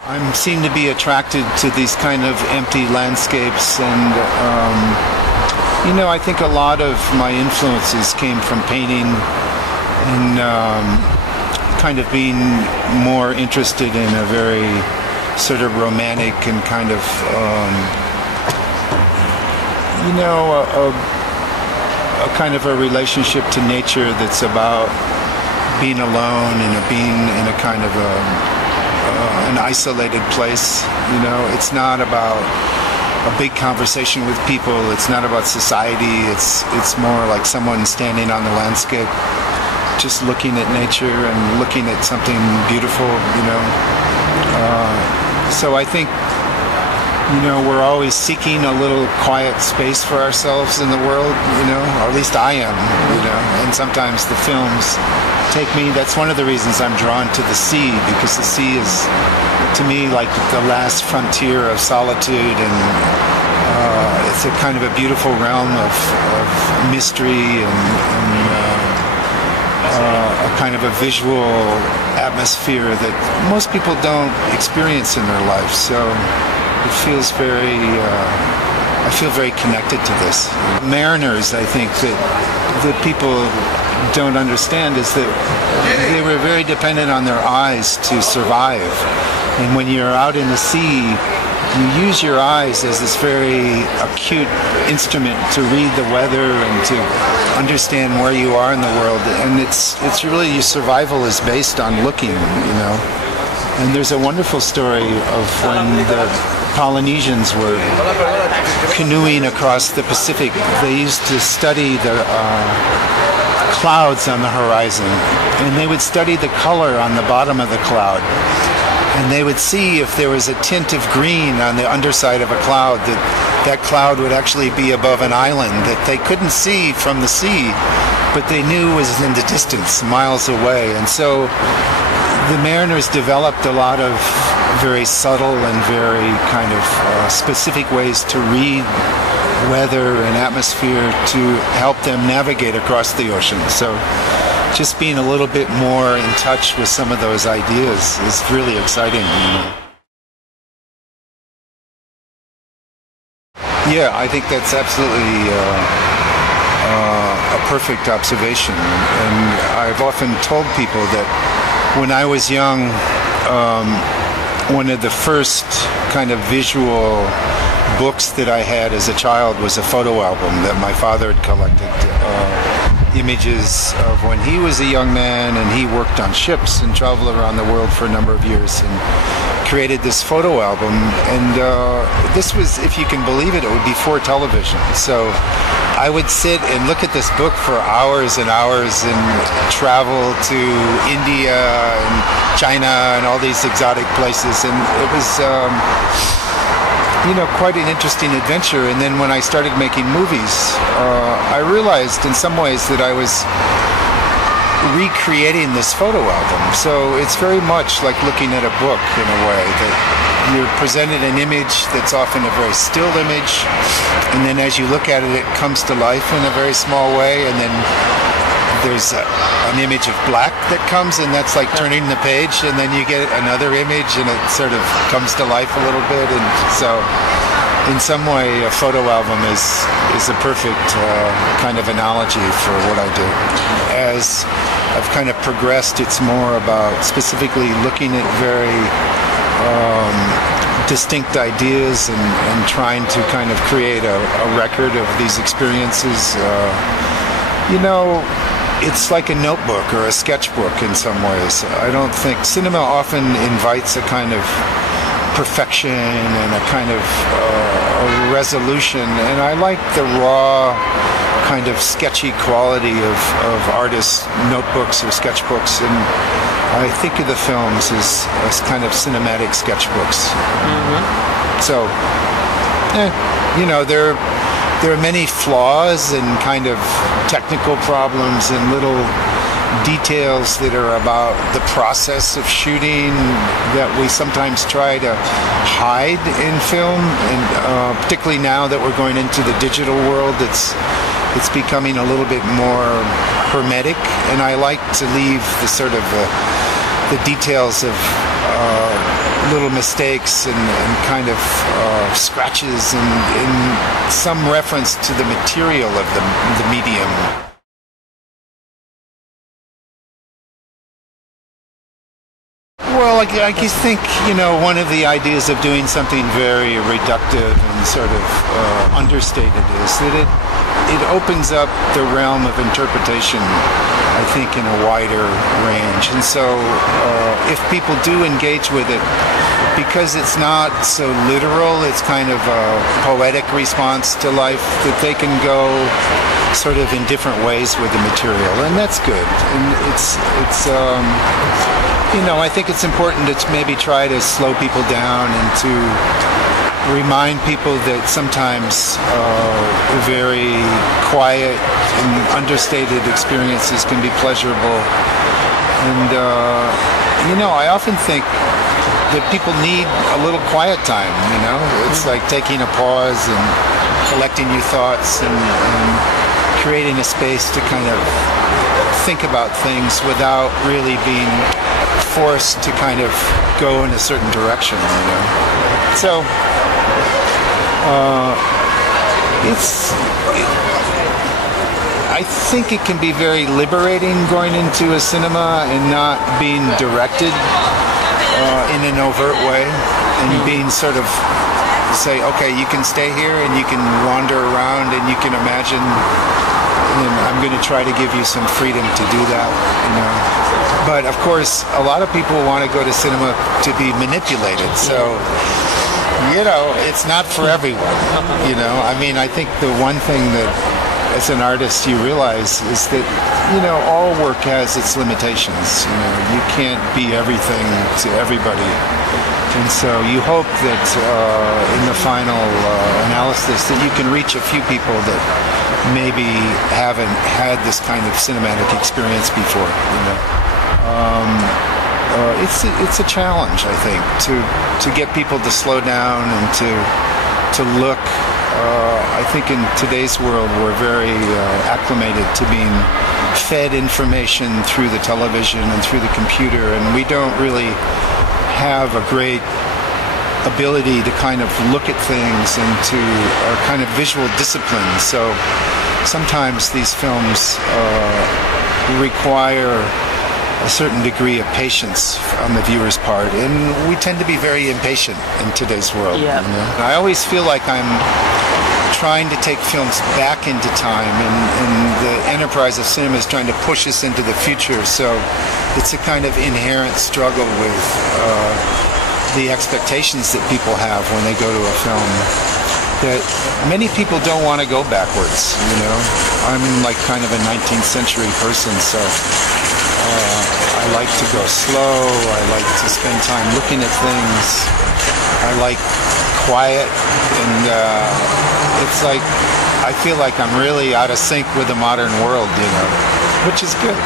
I seem to be attracted to these kind of empty landscapes, and I think a lot of my influences came from painting and kind of being more interested in a very sort of romantic and kind of a kind of a relationship to nature that's about being alone and being in a kind of an isolated place. It's not about a big conversation with people. It's not about society. It's more like someone standing on the landscape, just looking at nature and looking at something beautiful. So I think we're always seeking a little quiet space for ourselves in the world, or at least I am, and sometimes the films take me. That's one of the reasons I'm drawn to the sea, because the sea is, to me, like the last frontier of solitude, and it's a kind of a beautiful realm of mystery and a kind of a visual atmosphere that most people don't experience in their life. So it feels I feel very connected to this. Mariners, I think, that people don't understand is that they were very dependent on their eyes to survive. And when you're out in the sea, you use your eyes as this very acute instrument to read the weather and to understand where you are in the world. And it's really, your survival is based on looking, And there's a wonderful story of when the Polynesians were canoeing across the Pacific. They used to study the clouds on the horizon, and they would study the color on the bottom of the cloud, and they would see if there was a tint of green on the underside of a cloud, that cloud would actually be above an island that they couldn't see from the sea, but they knew was in the distance, miles away. And so the mariners developed a lot of very subtle and very kind of specific ways to read weather and atmosphere to help them navigate across the ocean. So just being a little bit more in touch with some of those ideas is really exciting. Yeah, I think that's absolutely a perfect observation. And I've often told people that when I was young, one of the first kind of visual books that I had as a child was a photo album that my father had collected. Images of when he was a young man, and he worked on ships and traveled around the world for a number of years and created this photo album. And this was, if you can believe it, it would be for television. So I would sit and look at this book for hours and hours and travel to India and China and all these exotic places. And it was quite an interesting adventure. And then when I started making movies, I realized in some ways that I was recreating this photo album. So it's very much like looking at a book in a way, that you're presented an image that's often a very still image, and then as you look at it, it comes to life in a very small way, and then there's an image of black that comes, and that's like turning the page, and then you get another image and it sort of comes to life a little bit. And so in some way a photo album is a perfect kind of analogy for what I do. As I've kind of progressed, it's more about specifically looking at very distinct ideas and trying to kind of create a record of these experiences. It's like a notebook or a sketchbook in some ways. I don't think cinema often invites a kind of perfection and a kind of a resolution, and I like the raw kind of sketchy quality of artists' notebooks or sketchbooks, and I think of the films as kind of cinematic sketchbooks. Mm-hmm. So, there are many flaws and kind of technical problems and little details that are about the process of shooting that we sometimes try to hide in film, and particularly now that we're going into the digital world, it's becoming a little bit more hermetic, and I like to leave the sort of the details of little mistakes and kind of scratches and some reference to the material of the medium. Well, I think, one of the ideas of doing something very reductive and sort of understated is that it opens up the realm of interpretation, I think, in a wider range. And so if people do engage with it, because it's not so literal, it's kind of a poetic response to life, that they can go sort of in different ways with the material, and that's good. And it's I think it's important to maybe try to slow people down and to remind people that sometimes very quiet and understated experiences can be pleasurable. And I often think that people need a little quiet time. It's like taking a pause and collecting your thoughts and creating a space to kind of think about things without really being forced to kind of go in a certain direction. So I think it can be very liberating going into a cinema and not being directed in an overt way, and being sort of say, okay, you can stay here and you can wander around and you can imagine, and I'm going to try to give you some freedom to do that. But of course, a lot of people want to go to cinema to be manipulated. So, it's not for everyone. I think the one thing that, as an artist, you realize is that, all work has its limitations. You can't be everything to everybody. And so you hope that in the final analysis that you can reach a few people that maybe haven't had this kind of cinematic experience before. It's a challenge, I think, to get people to slow down and to look. I think in today's world we're very acclimated to being fed information through the television and through the computer, and we don't really have a great ability to kind of look at things and to kind of visual discipline. So sometimes these films require a certain degree of patience on the viewer's part, and we tend to be very impatient in today's world. Yeah. I always feel like I'm trying to take films back into time, and the enterprise of cinema is trying to push us into the future, so it's a kind of inherent struggle with the expectations that people have when they go to a film, that many people don't want to go backwards. I'm like kind of a 19th century person, so I like to go slow. I like to spend time looking at things. I like quiet, and it's like I feel like I'm really out of sync with the modern world, which is good.